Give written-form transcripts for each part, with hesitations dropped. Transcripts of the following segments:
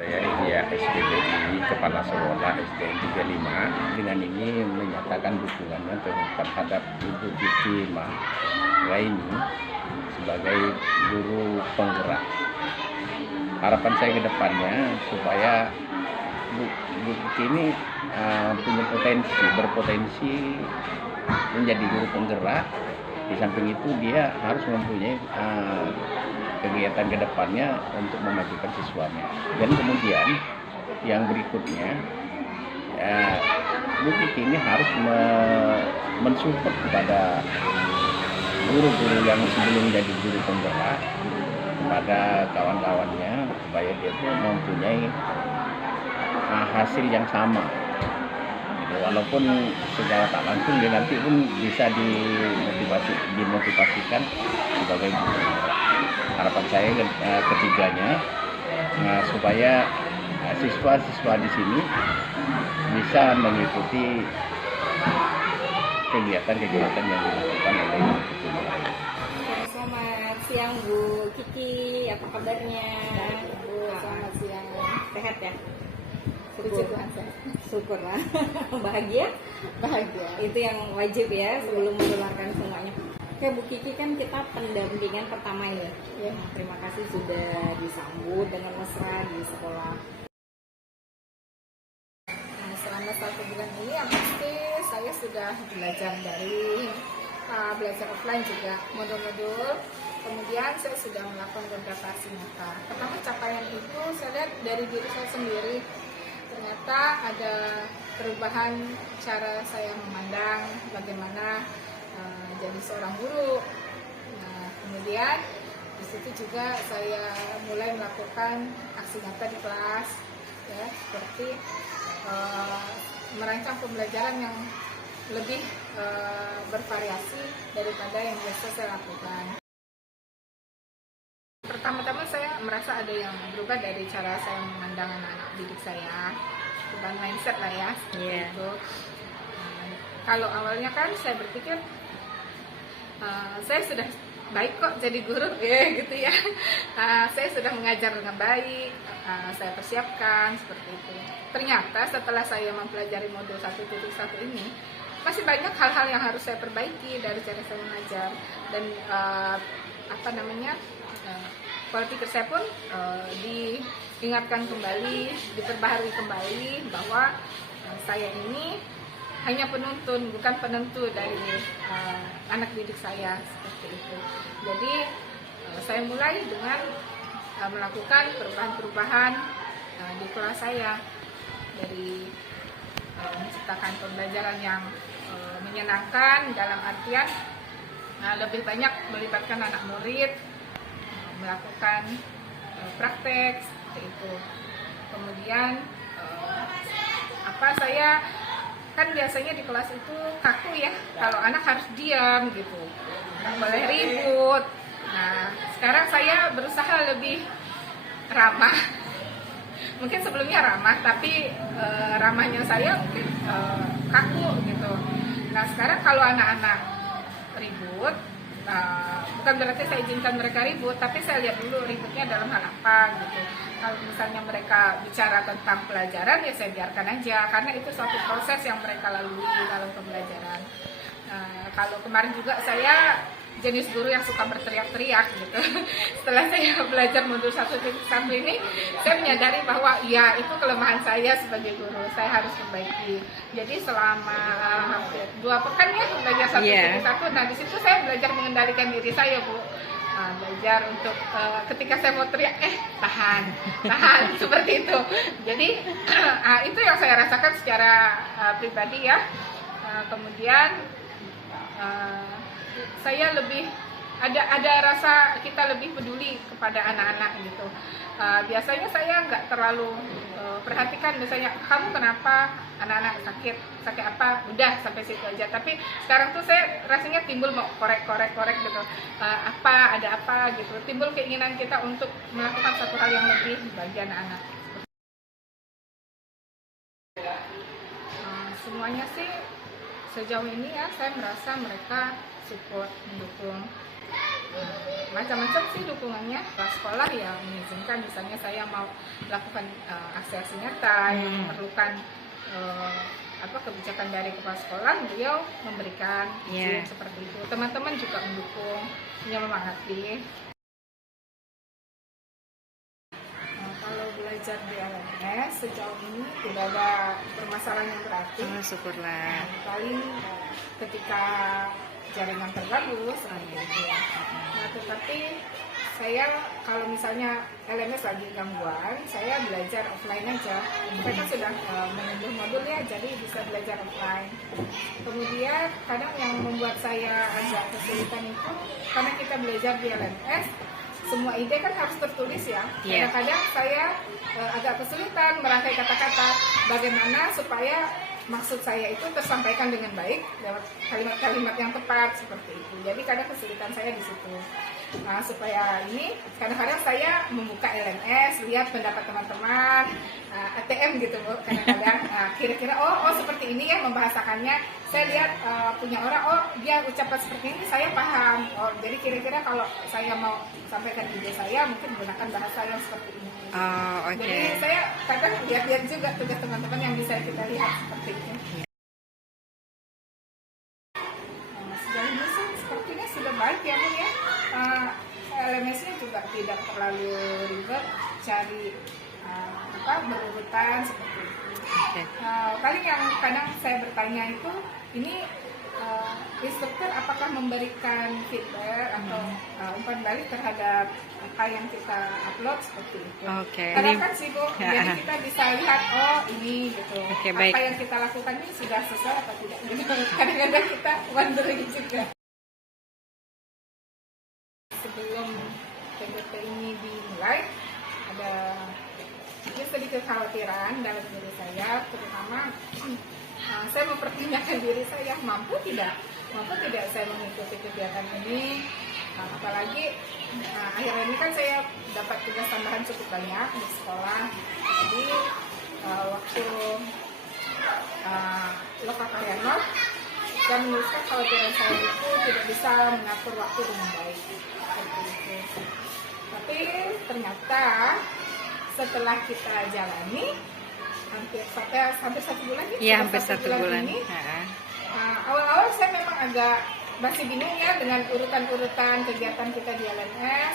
Saya Iya SPBI Kepala Sekolah SDN 35 dengan ini menyatakan dukungannya terhadap Ibu Kiki Raini sebagai guru penggerak. Harapan saya ke depannya supaya Bu Kiki ini punya berpotensi menjadi guru penggerak. Di samping itu dia harus mempunyai kegiatan ke depannya untuk memajukan siswanya. Dan kemudian yang berikutnya, Bu Kiki ini harus mensupport kepada guru-guru yang sebelum jadi guru penggerak, kepada kawan-kawannya supaya dia itu mempunyai hasil yang sama. Walaupun secara tak langsung dia nanti pun bisa dimotivasikan sebagai guru. Harapan saya ketiganya supaya siswa-siswa di sini bisa mengikuti kegiatan-kegiatan yang dilakukan oleh Ibu Kiki. Selamat siang Bu Kiki, apa kabarnya? Bu, selamat siang. Sehat ya? Puji Tuhan, sehat. Syukurlah. Bahagia? Bahagia. Itu yang wajib ya sebelum menularkan semuanya. Oke Bu Kiki, kan kita pendampingan pertama ya. Nah, terima kasih sudah disambut dengan mesra di sekolah. Nah, selama 1 bulan ini yang pasti saya sudah belajar dari belajar offline juga modul-modul. Kemudian saya sudah melakukan beberapa aksi nyata. Pertama capaian itu saya lihat dari diri saya sendiri. Ternyata ada perubahan cara saya memandang bagaimana jadi seorang guru. Nah, kemudian di situ juga saya mulai melakukan aksi nyata di kelas, ya, seperti merancang pembelajaran yang lebih bervariasi daripada yang biasa saya lakukan. Pertama-tama saya merasa ada yang berubah dari cara saya memandang anak-anak didik saya, bukan mindset lah ya, seperti itu. Kalau awalnya kan saya berpikir saya sudah baik kok jadi guru, gitu ya. Saya sudah mengajar dengan baik, saya persiapkan seperti itu. Ternyata setelah saya mempelajari modul 1.1 ini, masih banyak hal-hal yang harus saya perbaiki dari cara saya mengajar dan pola pikir saya pun diingatkan kembali, diperbaharui kembali bahwa saya ini hanya penuntun, bukan penentu dari anak didik saya, seperti itu. Jadi saya mulai dengan melakukan perubahan-perubahan di kelas saya, dari menciptakan pembelajaran yang menyenangkan dalam artian lebih banyak melibatkan anak murid, melakukan praktek seperti itu. Kemudian saya kan biasanya di kelas itu kaku ya, kalau anak harus diam gitu, nggak boleh ribut. Nah, sekarang saya berusaha lebih ramah. Mungkin sebelumnya ramah, tapi ramahnya saya mungkin kaku gitu. Nah, sekarang kalau anak-anak ribut, bukan berarti saya izinkan mereka ribut, tapi saya lihat dulu ributnya dalam hal apa gitu. Kalau misalnya mereka bicara tentang pelajaran, ya saya biarkan aja, karena itu suatu proses yang mereka lalui di dalam pembelajaran. Kalau kemarin juga saya jenis guru yang suka berteriak-teriak gitu. Setelah saya belajar modul 1.1 ini, saya menyadari bahwa ya itu kelemahan saya sebagai guru, saya harus perbaiki. Jadi selama hampir 2 pekan ya belajar 1.1, nah di situ saya belajar mengendalikan diri saya, Bu. Belajar untuk ketika saya mau teriak, tahan seperti itu. Jadi itu yang saya rasakan secara pribadi ya. Kemudian saya lebih ada rasa kita lebih peduli kepada anak-anak gitu. Biasanya saya nggak terlalu perhatikan, misalnya kamu kenapa, anak-anak sakit apa, udah sampai situ aja. Tapi sekarang tuh saya rasanya timbul mau korek gitu, ada apa gitu, timbul keinginan kita untuk melakukan satu hal yang lebih bagi anak-anak. Semuanya sih sejauh ini ya saya merasa mereka support, mendukung. macam-macam sih dukungannya. Pas sekolah ya mengizinkan, misalnya saya mau lakukan aksi-aksi nyata yang memerlukan kebijakan dari kepala sekolah, beliau memberikan izin seperti itu. Teman-teman juga mendukung, menyemangati. Kalau belajar di LMS sejauh ini tidak ada permasalahan yang berarti. Syukurlah. Paling ketika jaringan terganggu seperti itu. Nah, tetapi saya kalau misalnya LMS lagi gangguan, saya belajar offline aja. Mereka sudah mengunduh modul ya, jadi bisa belajar offline. Kemudian kadang yang membuat saya agak kesulitan itu karena kita belajar di LMS, semua ide kan harus tertulis ya. Kadang-kadang saya agak kesulitan merangkai kata-kata bagaimana supaya maksud saya itu tersampaikan dengan baik lewat kalimat-kalimat yang tepat seperti itu. Jadi kadang kesulitan saya di situ. Nah, supaya ini kadang-kadang saya membuka LMS, lihat pendapat teman-teman, ATM gitu Bu. Kadang-kadang kira-kira oh seperti ini ya membahasakannya. Saya lihat punya orang, dia ucapan seperti ini, saya paham. Jadi kira-kira kalau saya mau sampaikan ide saya mungkin menggunakan bahasa yang seperti ini. Jadi saya kadang lihat-lihat juga tugas teman-teman yang bisa kita lihat seperti itu. Sejauh ini sih sepertinya sudah baik ya Bu ya. LMS-nya juga tidak terlalu ribet, cari berurutan seperti itu. Paling yang kadang saya bertanya itu, ini instruktur apakah memberikan feedback atau umpan balik terhadap apa yang kita upload seperti itu. Karena kan sih Bu, jadi kita bisa lihat ini gitu. Apa yang kita lakukan ini sudah sesuai atau tidak. Kadang-kadang kita wondering juga. Sebelum PGP ini dimulai, ada sedikit kekhawatiran dalam diri saya, terutama saya mempertanyakan diri saya, mampu tidak saya mengikuti kegiatan ini. Apalagi akhir ini kan saya dapat tugas tambahan cukup banyak di sekolah. Jadi waktu lokal karya not, saya menuliskan kekhawatiran saya itu tidak bisa mengatur waktu dengan baik seperti itu. Tapi ternyata setelah kita jalani hampir 1 bulan ya? Iya, hampir 1 bulan ini. Awal-awal saya memang agak masih bingung ya dengan urutan-urutan kegiatan kita di LMS,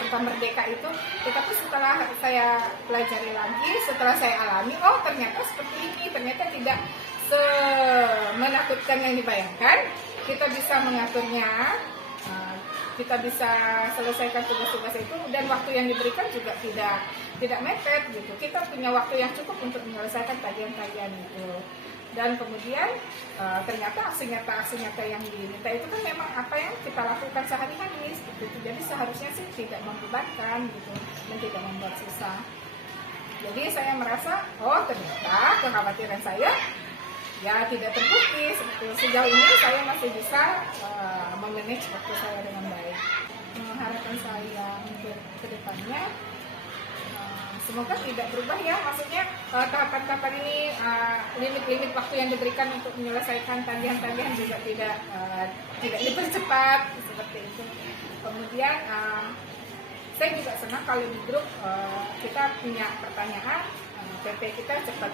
urutan Merdeka itu. Tetapi setelah saya pelajari lagi, setelah saya alami, ternyata seperti ini, ternyata tidak semenakutkan yang dibayangkan. Kita bisa mengaturnya, kita bisa selesaikan tugas-tugas itu, dan waktu yang diberikan juga tidak mepet gitu. Kita punya waktu yang cukup untuk menyelesaikan kajian-kajian itu. Dan kemudian ternyata aksi nyata yang diminta itu kan memang apa yang kita lakukan sehari-hari gitu. Jadi seharusnya sih tidak membebankan gitu dan tidak membuat susah. Jadi saya merasa ternyata kekhawatiran saya ya tidak terbukti. Sejauh ini saya masih bisa memanage waktu saya dengan baik. Harapan saya untuk kedepannya semoga tidak berubah ya, maksudnya tahapan-tahapan ini limit-limit waktu yang diberikan untuk menyelesaikan tagihan-tagihan juga tidak dipercepat seperti itu. Kemudian saya juga senang kalau di grup kita punya pertanyaan, PP kita cepat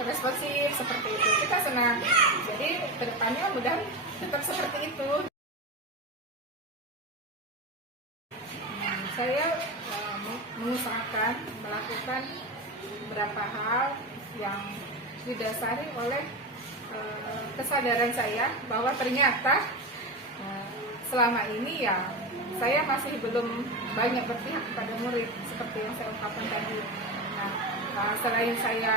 responsif seperti itu. Kita senang. Jadi kedepannya mudah tetap seperti itu. Saya mengusahakan melakukan beberapa hal yang didasari oleh kesadaran saya bahwa ternyata selama ini ya saya masih belum banyak berpihak kepada murid seperti yang saya ungkapkan tadi. Nah, selain saya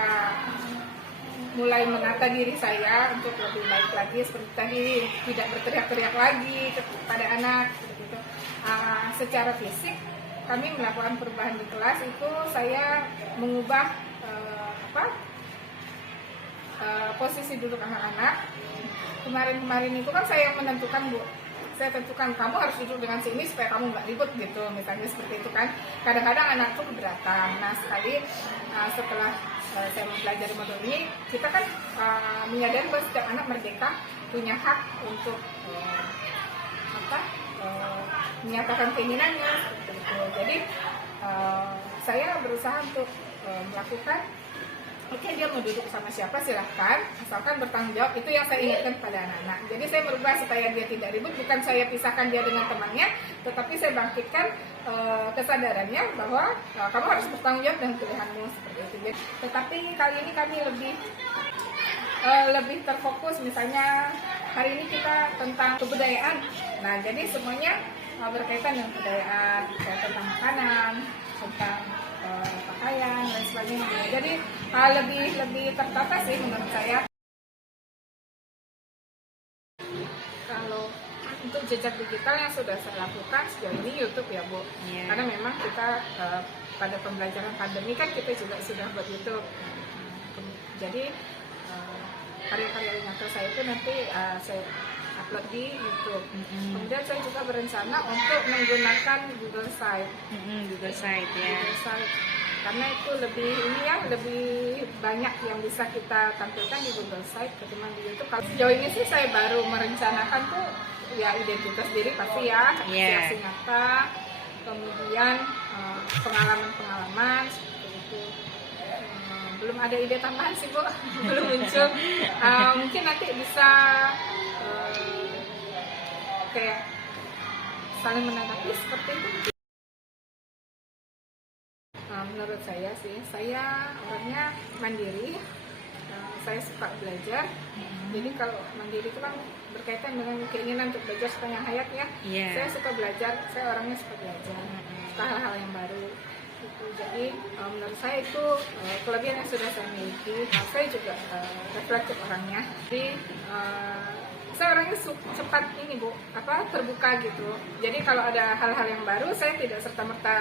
mulai menata diri saya untuk lebih baik lagi seperti tadi, tidak berteriak-teriak lagi kepada anak seperti itu. Secara fisik kami melakukan perubahan di kelas itu, saya mengubah posisi duduk anak-anak. Kemarin itu kan saya menentukan Bu, saya tentukan kamu harus duduk dengan sini supaya kamu nggak ribut gitu, misalnya seperti itu kan. Kadang-kadang anak itu keberatan. Nah sekali setelah saya mempelajari modul ini, kita kan menyadari bahwa setiap anak merdeka punya hak untuk menyatakan keinginannya seperti itu. Jadi saya berusaha untuk melakukan, oke, dia mau duduk sama siapa silahkan, asalkan bertanggung jawab. Itu yang saya ingatkan pada anak-anak. Jadi saya merubah supaya dia tidak ribut, bukan saya pisahkan dia dengan temannya, tetapi saya bangkitkan kesadarannya bahwa kamu harus bertanggung jawab dengan pilihanmu seperti itu. Jadi, tetapi kali ini kami lebih terfokus, misalnya hari ini kita tentang kebudayaan. Nah, jadi semuanya berkaitan dengan kebudayaan, tentang makanan, tentang pakaian dan sebagainya. Jadi lebih tertata sih menurut saya. Kalau untuk jejak digital yang sudah saya lakukan sejauh ini YouTube ya Bu, karena memang kita pada pembelajaran pandemi kan kita juga sudah buat YouTube. Jadi karya-karya animator saya itu nanti saya upload di YouTube. Kemudian saya juga berencana untuk menggunakan Google Site. Google Site ya. Google Site. Karena itu lebih banyak yang bisa kita tampilkan di Google Site ketimbang di YouTube. Kalau sejauh ini sih saya baru merencanakan tuh ya identitas diri pasti ya, aksi nyata, kemudian pengalaman-pengalaman seperti itu. Belum ada ide tambahan sih Bu, belum muncul. Mungkin nanti bisa kayak saling menanggapi seperti itu. Menurut saya sih, saya orangnya mandiri. Saya suka belajar. Jadi kalau mandiri itu kan berkaitan dengan keinginan untuk belajar sepanjang hayat ya. Saya suka belajar, saya orangnya suka belajar, suka hal-hal yang baru. Jadi menurut saya itu kelebihan yang sudah saya miliki. Saya juga reflektif orangnya. Jadi saya orangnya cepat ini Bu, terbuka gitu. Jadi kalau ada hal-hal yang baru, saya tidak serta-merta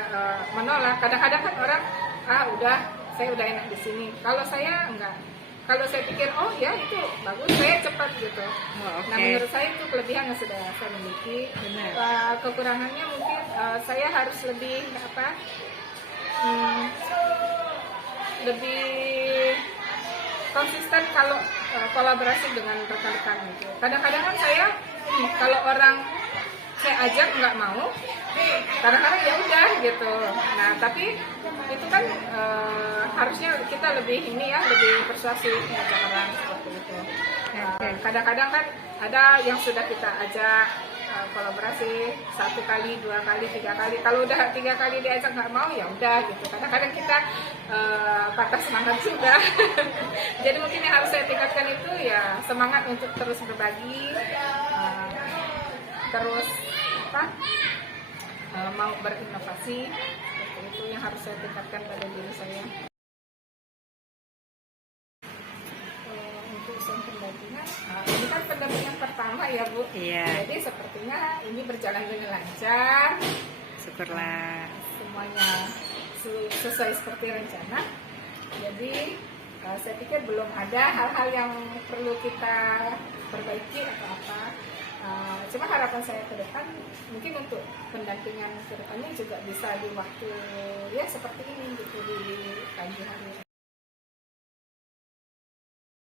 menolak. Kadang-kadang kan orang udah saya udah enak di sini. Kalau saya enggak. Kalau saya pikir oh ya itu bagus, saya cepat gitu. Nah menurut saya itu kelebihan yang sudah saya miliki. Kekurangannya mungkin saya harus lebih lebih konsisten kalau kolaborasi dengan rekan-rekan gitu. Kadang-kadang kan saya kalau orang saya ajak nggak mau, kadang-kadang ya udah gitu. Nah tapi itu kan harusnya kita lebih lebih persuasif ngajak orang seperti itu. Kadang-kadang kan ada yang sudah kita ajak kolaborasi 1 kali, 2 kali, 3 kali. Kalau udah 3 kali diajak nggak mau ya udah gitu. Kadang-kadang kita patah semangat juga. Jadi mungkin yang harus saya tingkatkan itu ya semangat untuk terus berbagi, terus mau berinovasi. Seperti itu yang harus saya tingkatkan pada diri saya. Untuk usaha pendampingan, ini kan pendampingan pertama ya Bu. Jadi sepertinya ini berjalan dengan lancar. Syukurlah. Semuanya sesuai seperti rencana. Jadi saya pikir belum ada hal-hal yang perlu kita perbaiki atau apa. Cuma harapan saya ke depan mungkin untuk pendampingan ke depannya juga bisa di waktu ya seperti ini gitu di pagi hari.